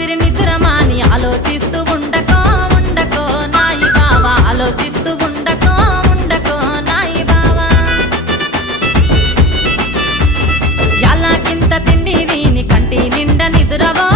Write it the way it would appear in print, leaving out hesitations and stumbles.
రాత్రి నిద్రమాని ఆలోచిస్తూ ఉండకో ఉండకో నాయి బావా ఆలోచిస్తూ ఉండకో ఉండకో నాయి బావా ఎలాగింత తిండి దీని కంటి నిండా నిద్రవో